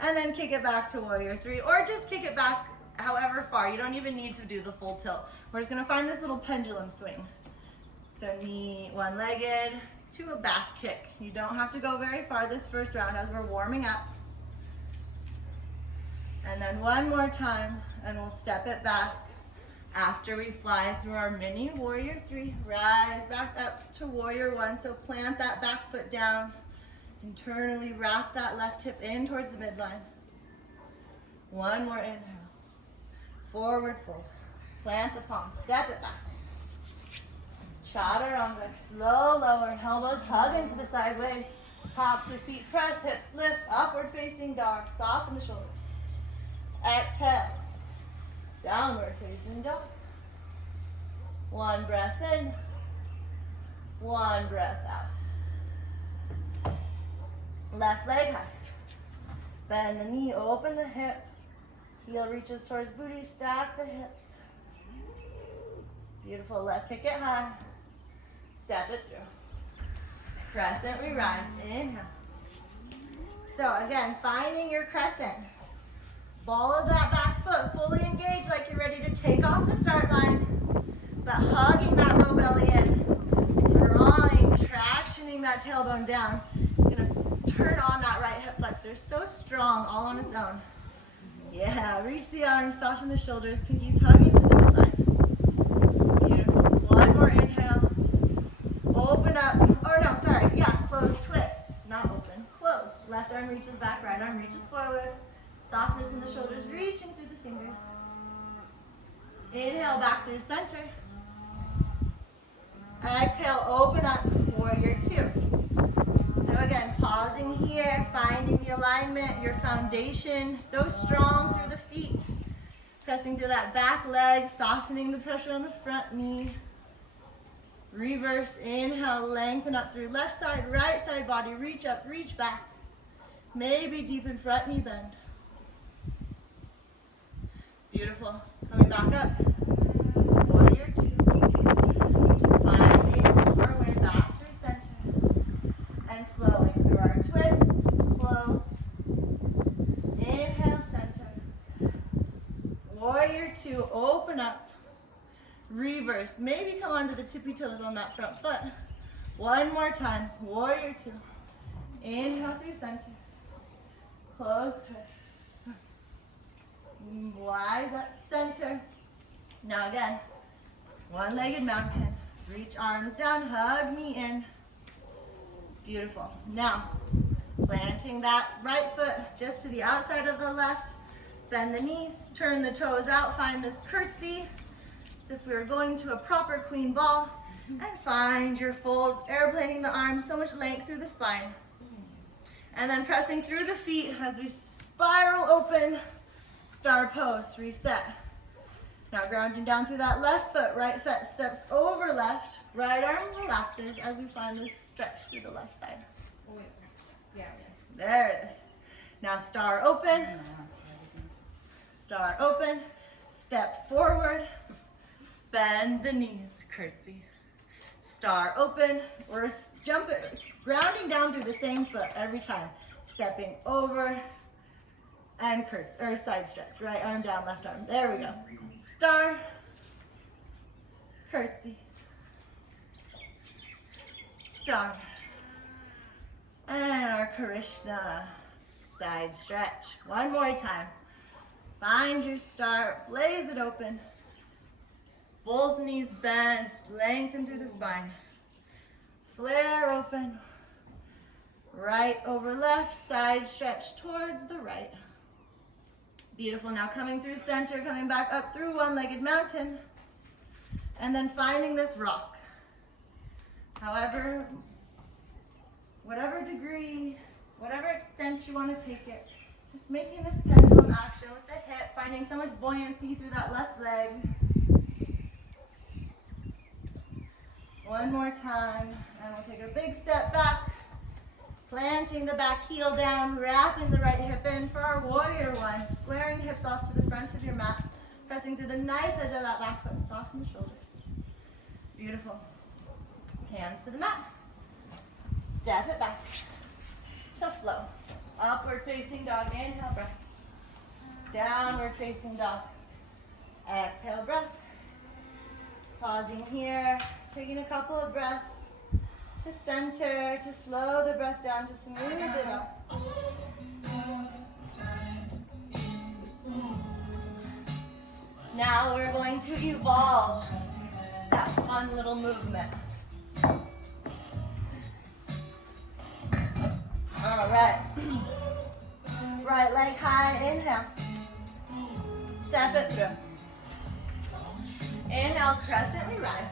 And then kick it back to warrior three, or just kick it back however far. You don't even need to do the full tilt. We're just gonna find this little pendulum swing. So knee one-legged to a back kick. You don't have to go very far this first round as we're warming up. And then one more time, and we'll step it back after we fly through our mini warrior three. Rise back up to warrior one. So plant that back foot down. Internally wrap that left hip in towards the midline. One more inhale. Forward fold. Plant the palm. Step it back. Chaturanga. Slow lower. Elbows hug into the sideways. Tops of feet press. Hips lift. Upward facing dog. Soften the shoulders. Exhale. Downward facing dog. One breath in. One breath out. Left leg high. Bend the knee, open the hip. Heel reaches towards booty, stack the hips. Beautiful, left kick it high. Step it through. Crescent, we rise, inhale. So again, finding your crescent. Ball of that back foot, fully engaged like you're ready to take off the start line, but hugging that low belly in, drawing, tractioning that tailbone down. It's gonna turn on that right hip flexor, so strong all on its own. Yeah, reach the arms, soften the shoulders, pinkies hugging to the midline. Beautiful. One more inhale. Open up, or no, sorry, yeah, close, twist, not open, close. Left arm reaches back, right arm reaches forward. Softness in the shoulders, reaching through the fingers. Inhale, back through center. Exhale, open up, warrior two. So again, pausing here, finding the alignment, your foundation, so strong through the feet. Pressing through that back leg, softening the pressure on the front knee. Reverse, inhale, lengthen up through left side, right side body, reach up, reach back. Maybe deepen front knee bend. Beautiful. Coming back up. Warrior two. Finding our way back through center. And flowing through our twist. Close. Inhale, center. Warrior two. Open up. Reverse. Maybe come onto the tippy toes on that front foot. One more time. Warrior two. Inhale through center. Close twist. Wise up center. Now again, one-legged mountain. Reach arms down, hug me in. Beautiful. Now, planting that right foot just to the outside of the left. Bend the knees, turn the toes out, find this curtsey. As if we were going to a proper queen ball. And find your fold, airplaning the arms, so much length through the spine. And then pressing through the feet as we spiral open. Star pose, reset. Now grounding down through that left foot, right foot steps over left, right arm relaxes as we find this stretch through the left side. Yeah. There it is. Now star open, step forward, bend the knees, curtsey. Star open, we're grounding down through the same foot every time. Stepping over, and side stretch, right arm down, left arm. There we go. Star, curtsey, star, and our Krishna side stretch. One more time. Find your star, blaze it open. Both knees bend, lengthen through the spine. Flare open. Right over left, side stretch towards the right. Beautiful. Now coming through center, coming back up through one-legged mountain, and then finding this rock. However, whatever degree, whatever extent you want to take it, just making this pendulum action with the hip, finding so much buoyancy through that left leg. One more time, and we'll take a big step back. Planting the back heel down, wrapping the right hip in for our warrior one. Squaring the hips off to the front of your mat. Pressing through the knife edge of that back foot. Soften the shoulders. Beautiful. Hands to the mat. Step it back to flow. Upward facing dog. Inhale, breath. Downward facing dog. Exhale, breath. Pausing here. Taking a couple of breaths. To center, to slow the breath down, to smooth it up. Now we're going to evolve that fun little movement. All right. Right leg high, inhale. Step it through. Inhale, crescent, we rise.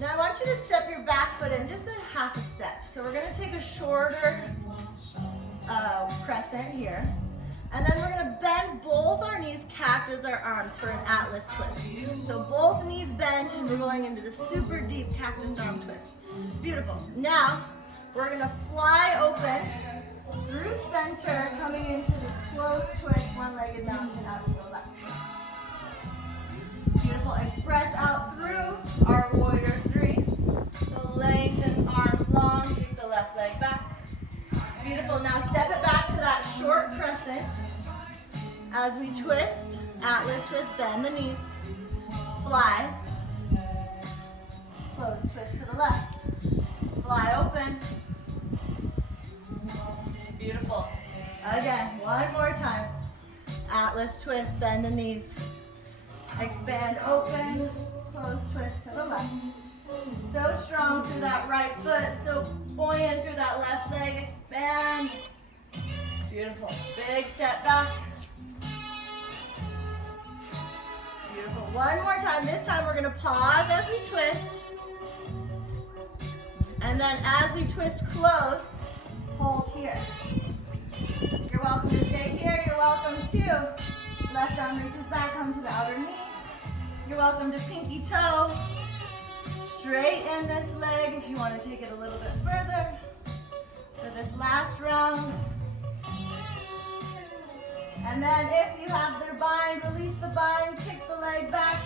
Now I want you to step your back foot in just a half a step. So we're gonna take a shorter crescent here. And then we're gonna bend both our knees, cactus our arms for an atlas twist. So both knees bend and we're going into the super deep cactus arm twist. Beautiful. Now, We're gonna fly open through center, coming into this closed twist, one-legged mountain out to the left. Beautiful. Express out through our warrior three. So lengthen arms long, kick the left leg back. Beautiful. Now step it back to that short crescent. As we twist, atlas twist, bend the knees. Fly. Close twist to the left. Fly open. Beautiful. Again, one more time. Atlas twist, bend the knees. Expand, open, close twist to the left. So strong through that right foot, so buoyant through that left leg. Expand. Beautiful. Big step back. Beautiful. One more time. This time we're going to pause as we twist. And then as we twist close, hold here. You're welcome to stay here. You're welcome to left arm reaches back, come to the outer knee. You're welcome to pinky toe. Straighten this leg if you want to take it a little bit further for this last round. And then if you have their bind, release the bind, kick the leg back,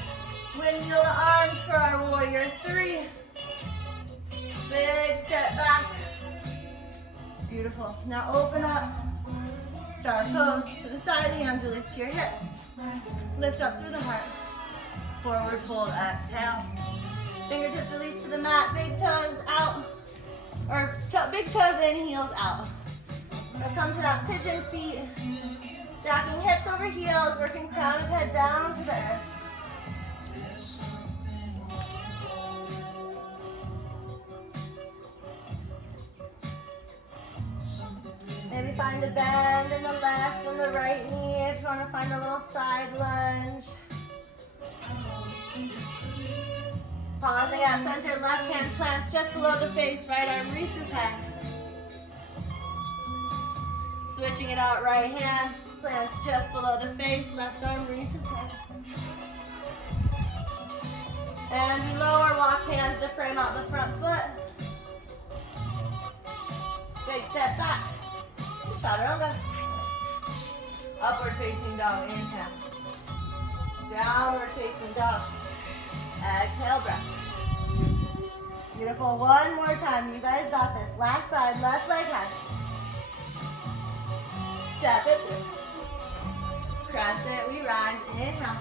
windmill the arms for our warrior three. Big step back. Beautiful. Now open up. Star pose to the side, hands release to your hips. Lift up through the heart. Forward fold, exhale. Fingertips release to the mat, big toes out. Or big toes in, heels out. So come to that pigeon feet. Stacking hips over heels, working crown of head down to the earth. Maybe find a bend in the left and the right knee if you want to find a little side lunge. Pausing at center, left hand plants just below the face, right arm reaches head. Switching it out, right hand plants just below the face, left arm reaches head. And we lower, walk hands to frame out the front foot. Big step back. Chaturanga. Upward facing dog, inhale. Downward facing dog. Exhale, breath. Beautiful. One more time. You guys got this. Last side, left leg high. Step it through. Crescent, we rise. Inhale.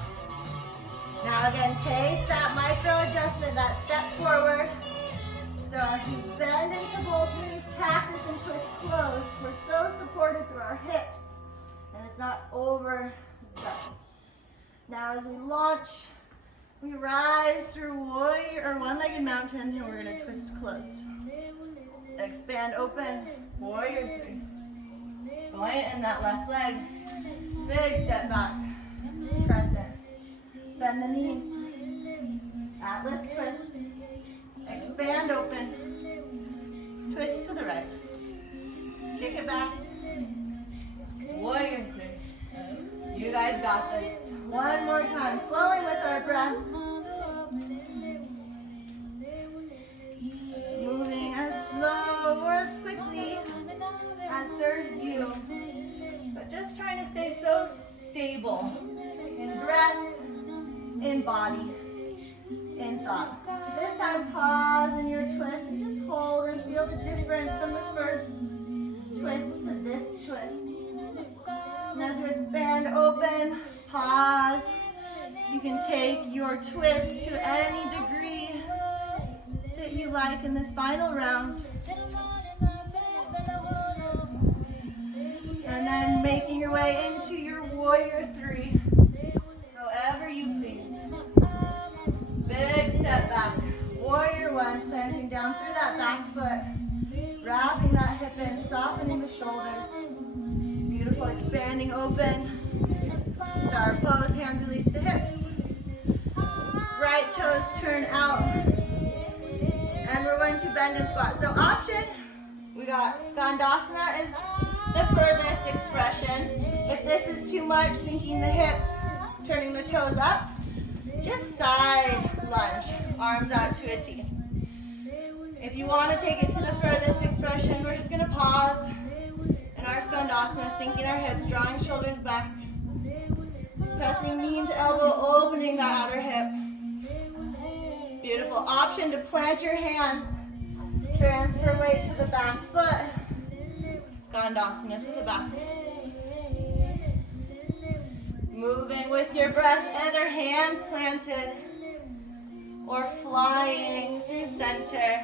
Now again, take that micro adjustment, that step forward. So as you bend into both knees, cactus and twist close, we're so supported through our hips, and it's not over the belly. Now as we launch, we rise through warrior or one-legged mountain, and we're gonna twist closed. Expand, open, warrior three. Buoyant in that left leg. Big step back, crescent. Bend the knees. Atlas twist. Expand, open. Twist to the right. Kick it back. Warrior three. You guys got this. One more time. Flowing with our breath. Moving as slow or as quickly as serves you. But just trying to stay so stable in breath, in body, in thought. This time pause in your twist and just hold and feel the difference from the first twist to this twist. And as you expand, open, pause. You can take your twist to any degree that you like in this final round. And then making your way into your warrior three. However you please. Big step back. Warrior one, planting down through that back foot. Wrapping that hip in, softening the shoulders. Beautiful, expanding open. Star pose, hands release to hips. Right toes turn out. And we're going to bend and squat. So option, we got Skandasana is the furthest expression. If this is too much, sinking the hips, turning the toes up, just side lunge, arms out to a T. If you want to take it to the furthest expression, we're just going to pause in our skandasana, sinking our hips, drawing shoulders back, pressing knee into elbow, opening that outer hip. Beautiful. Option to plant your hands, transfer weight to the back foot, skandasana to the back. Moving with your breath, either hands planted or flying through center.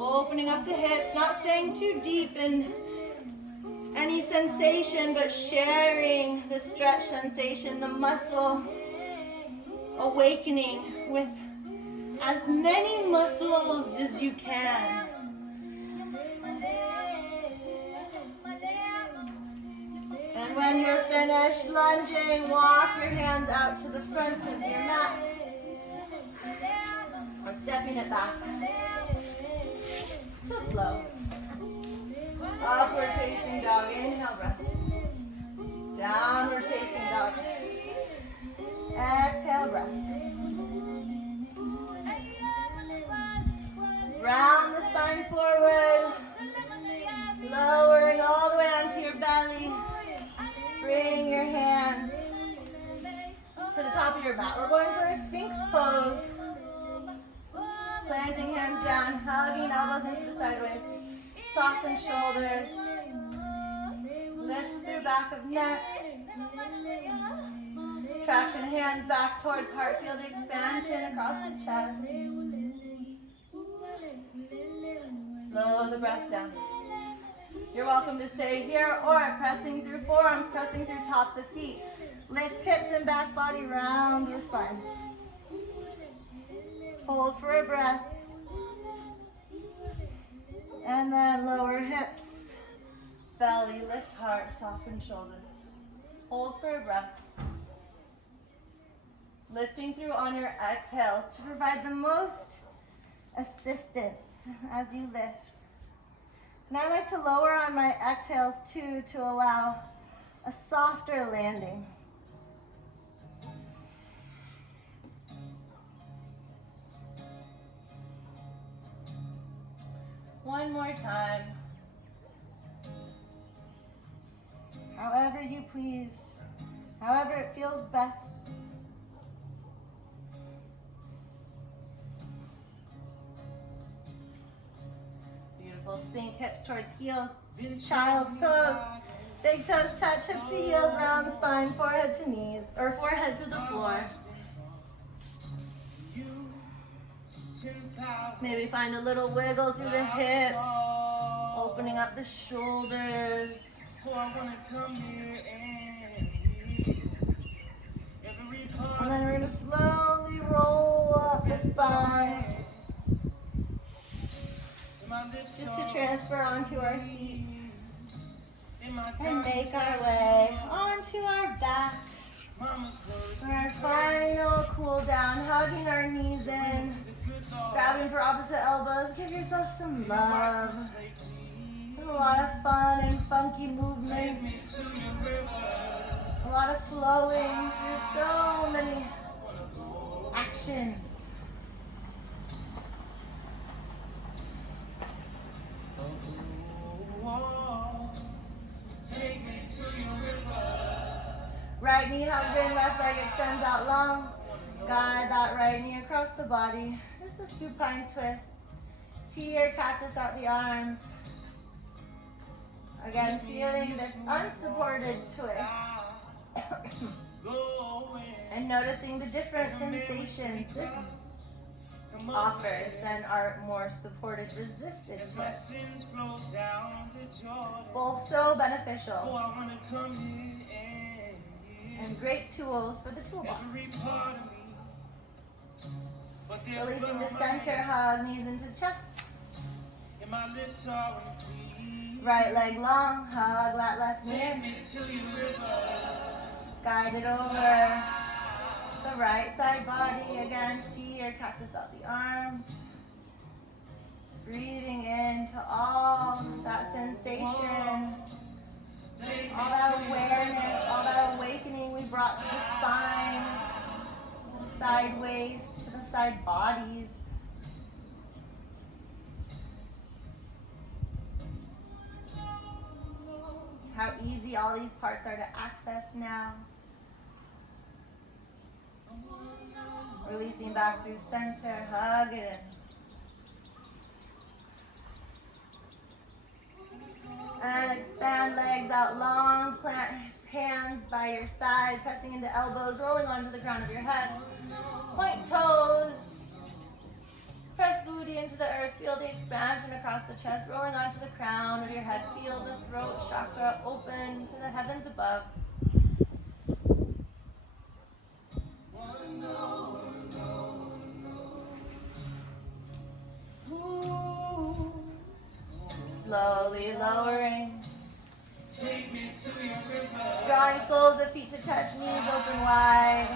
Opening up the hips, not staying too deep in any sensation, but sharing the stretch sensation, the muscle awakening with as many muscles as you can. And when you're finished lunging, walk your hands out to the front of your mat. Or stepping it back to flow. Upward facing dog, inhale breath. Downward facing dog. Exhale breath. Round the spine forward. Lowering all the way onto your belly. Bring your hands to the top of your mat. We're going for a Sphinx pose. Planting hands down, hugging elbows into the sideways. Soften shoulders. Lift through back of neck. Traction hands back towards heart. Feel the expansion across the chest. Slow the breath down. You're welcome to stay here or pressing through forearms, pressing through tops of feet. Lift hips and back body round the spine. Hold for a breath. And then lower hips, belly, lift heart, soften shoulders. Hold for a breath. Lifting through on your exhales to provide the most assistance as you lift. And I like to lower on my exhales too to allow a softer landing. One more time. However you please, however it feels best. Beautiful. Sink hips towards heels. Child's pose. Big toes touch, hips to heels, round spine, forehead to knees, or forehead to the floor. Maybe find a little wiggle through the hips, opening up the shoulders. And then we're going to slowly roll up the spine. Just to transfer onto our seat. And make our way onto our back. For our final cool down, hugging our knees in. Grabbing for opposite elbows. Give yourself some love. There's a lot of fun and funky movements. A lot of flowing through so many actions. Right knee hugs in, left leg extends out long. Guide that right knee across the body. Just a supine twist. Tear, cactus out the arms. Again, feeling this unsupported twist. And noticing the different sensations this offers than our more supported resisted twist. Both so beneficial. And great tools for the toolbox. Releasing the center, hug, knees into chest. Right leg long, hug that left knee in. Guide it over the right side body. Again, see or cactus out the arms. Breathing into all that sensation. All that awareness, all that awakening we brought to the spine, to the side waist, to the side bodies. How easy all these parts are to access now. Releasing back through center, hug it in. And expand legs out long, plant hands by your side, pressing into elbows, rolling onto the crown of your head. Point toes. Press booty into the earth, feel the expansion across the chest, rolling onto the crown of your head. Feel the throat chakra open to the heavens above. Slowly lowering. Drawing soles of feet to touch, knees open wide.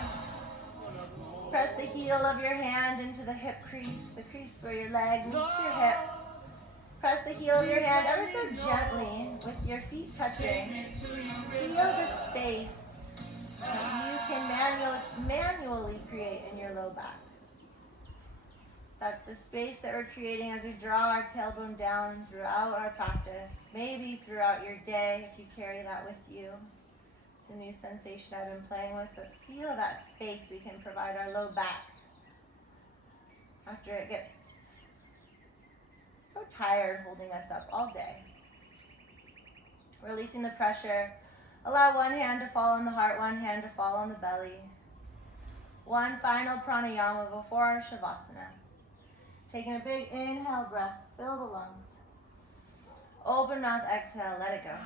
Press the heel of your hand into the hip crease, the crease where your leg meets your hip. Press the heel of your hand ever so gently with your feet touching. Feel the space that you can manually create in your low back. That's the space that we're creating as we draw our tailbone down throughout our practice, maybe throughout your day if you carry that with you. It's a new sensation I've been playing with, but feel that space we can provide our low back after it gets so tired holding us up all day. Releasing the pressure. Allow one hand to fall on the heart, one hand to fall on the belly. One final pranayama before our shavasana. Taking a big inhale breath, fill the lungs. Open mouth, exhale, let it go.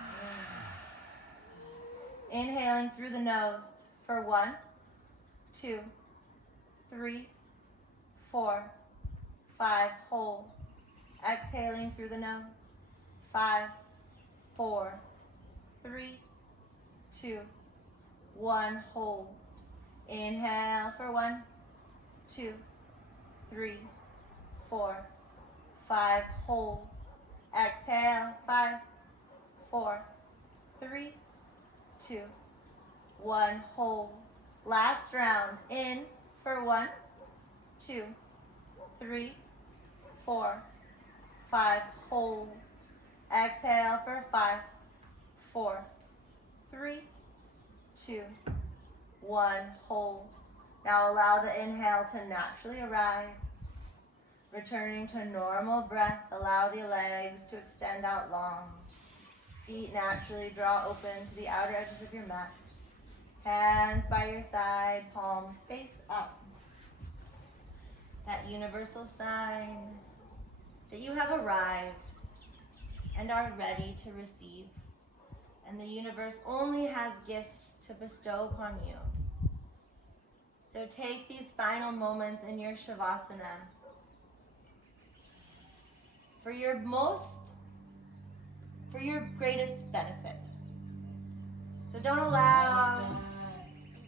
Inhaling through the nose for 1, 2, 3, 4, 5, hold. Exhaling through the nose, 5, 4, 3, 2, 1, hold. Inhale for 1, 2, 3, 4, 5, hold. Exhale, 5, 4, 3, 2, 1, hold. Last round, in for 1, 2, 3, 4, 5, hold. Exhale for 5, 4, 3, 2, 1, hold. Now allow the inhale to naturally arrive. Returning to normal breath, allow the legs to extend out long. Feet naturally draw open to the outer edges of your mat. Hands by your side, palms face up. That universal sign that you have arrived and are ready to receive. And the universe only has gifts to bestow upon you. So take these final moments in your shavasana for your greatest benefit. So don't allow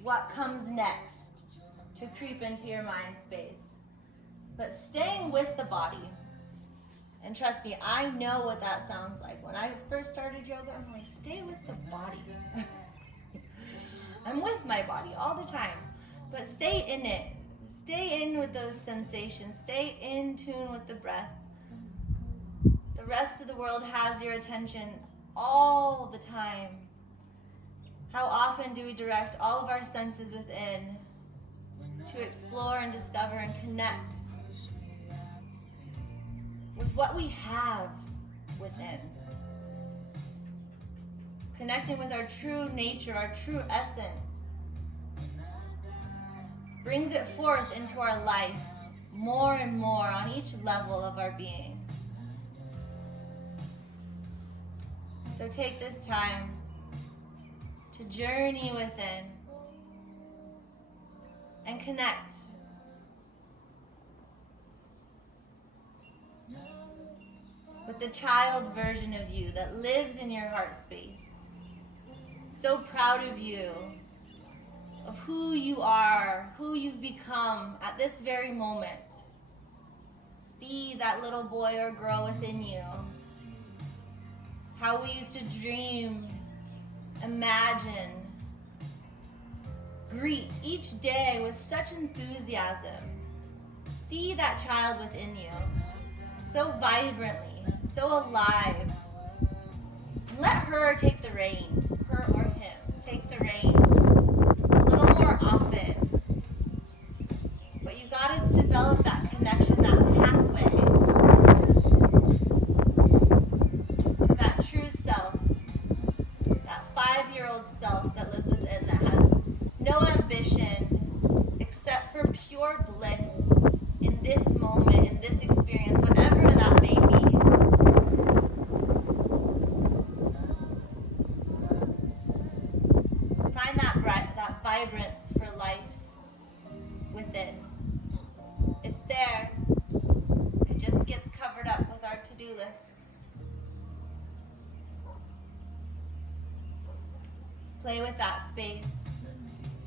what comes next to creep into your mind space, but staying with the body. And trust me, I know what that sounds like. When I first started yoga, I'm like, stay with the body. I'm with my body all the time, but stay in it. Stay in with those sensations. Stay in tune with the breath. The rest of the world has your attention all the time. How often do we direct all of our senses within to explore and discover and connect with what we have within? Connecting with our true nature, our true essence, brings it forth into our life more and more on each level of our being. So take this time to journey within and connect with the child version of you that lives in your heart space. So proud of you, of who you are, who you've become at this very moment. See that little boy or girl within you. How we used to dream, imagine, greet each day with such enthusiasm. See that child within you, so vibrantly, so alive. let her take the reins, her or him, take the reins a little more often. But you gotta develop that connection, that pathway to that true self, that 5-year-old self that lives within, that has no ambition except for pure bliss in this moment, in this experience, whatever that may be. Find that vibrance for life within. It's there. It just gets covered up with our to-do lists. Play with that space,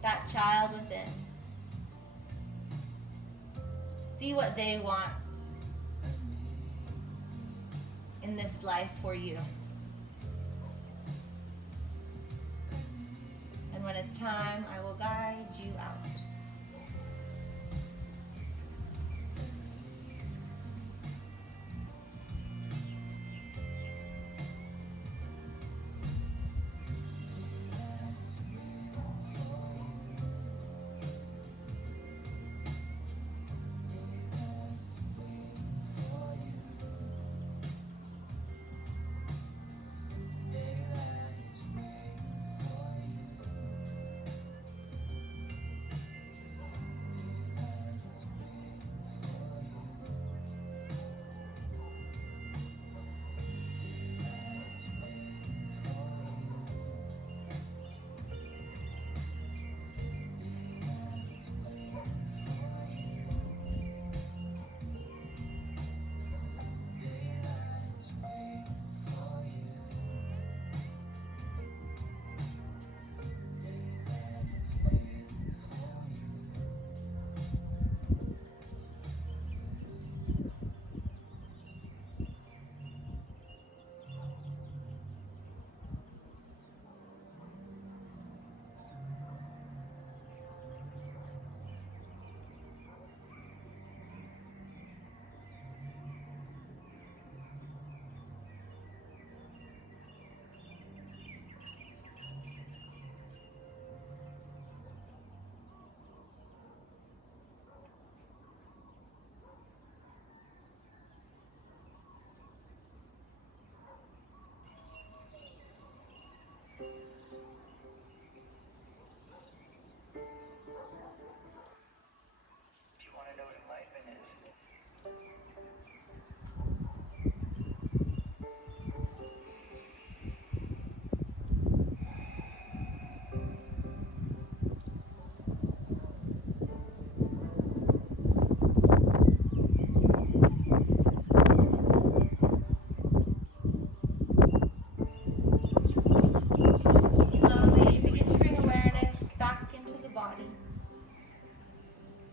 that child within. See what they want in this life for you. And when it's time, I will guide you out.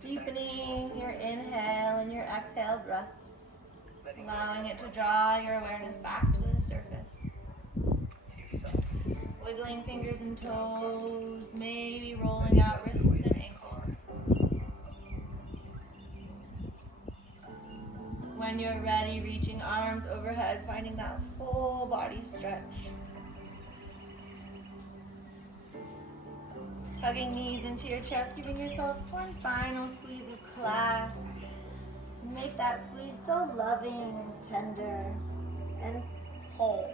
Deepening your inhale and your exhale breath, allowing it to draw your awareness back to the surface. Wiggling fingers and toes, maybe rolling out wrists and ankles. When you're ready, reaching arms overhead, finding that full body stretch. Hugging knees into your chest, giving yourself one final squeeze of class. And make that squeeze so loving and tender and whole.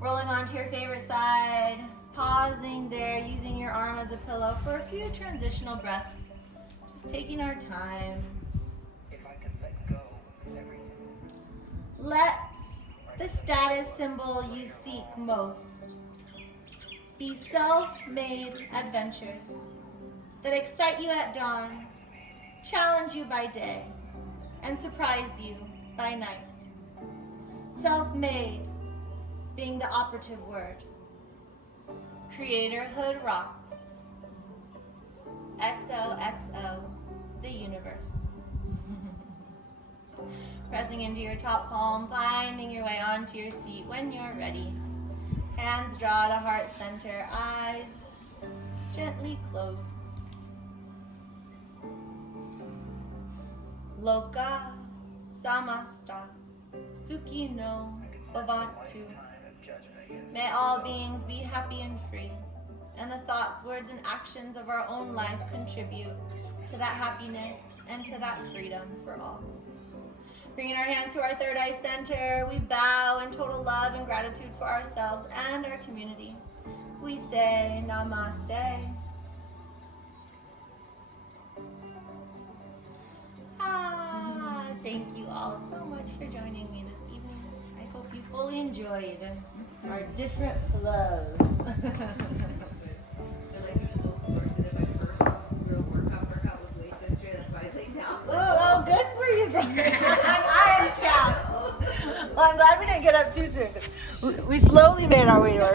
Rolling onto your favorite side, pausing there, using your arm as a pillow for a few transitional breaths. Just taking our time. If I could let go of everything. Let the status symbol you seek most be self-made adventures that excite you at dawn, challenge you by day, and surprise you by night. Self-made being the operative word. Creatorhood rocks. XOXO, the universe. Pressing into your top palm, finding your way onto your seat when you're ready. Hands draw to heart center, eyes gently closed. Loka samasta Sukhi no Bhavantu. Time of judgment. May all beings be happy and free, and the thoughts, words, and actions of our own life contribute to that happiness and to that freedom for all. Bringing our hands to our third eye center, we bow in total love and gratitude for ourselves and our community. We say Namaste. Thank you all so much for joining me this evening. I hope you fully enjoyed our different flows. I feel like you're so sore today. My first real workout was weights yesterday. That's why I laid down. Oh, good for you, brother. I am tapped. Well, I'm glad we didn't get up too soon. We slowly made our way to our